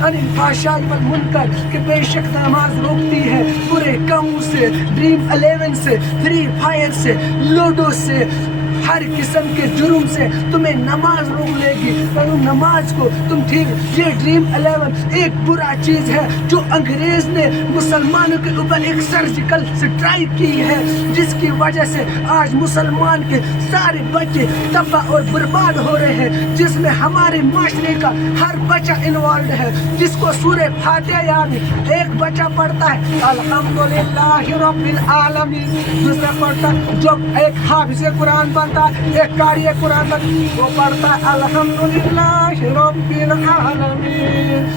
अनिल फाशाई वल मुनकर कि बेशक नमाज रोकती है बुरे कामों से, ड्रीम 11 से, फ्री फायर से, लूडो से, हर किस्म के जुर्म से तुम्हें नमाज रोक लेगी। तो नमाज को तुम ठीक, ये ड्रीम 11 एक बुरा चीज है जो अंग्रेज ने मुसलमानों के ऊपर एक सर्जिकल स्ट्राइक की है, जिसकी वजह से आज मुसलमान के सारे बच्चे तबाह और बर्बाद हो रहे हैं, जिसमें हमारे माशरे का हर बच्चा इन्वॉल्व है। जिसको सूरह फातिहा याद है, एक बच्चा पढ़ता है अल्हम्दुलिल्लाहि रब्बिल आलमीन, दूसरा पढ़ता जो एक हाफिज़ कुरान बनता, एक कारी कुरान वो पढ़ता अल्हम्दुलिल्लाहि रब्बिल आलमीन।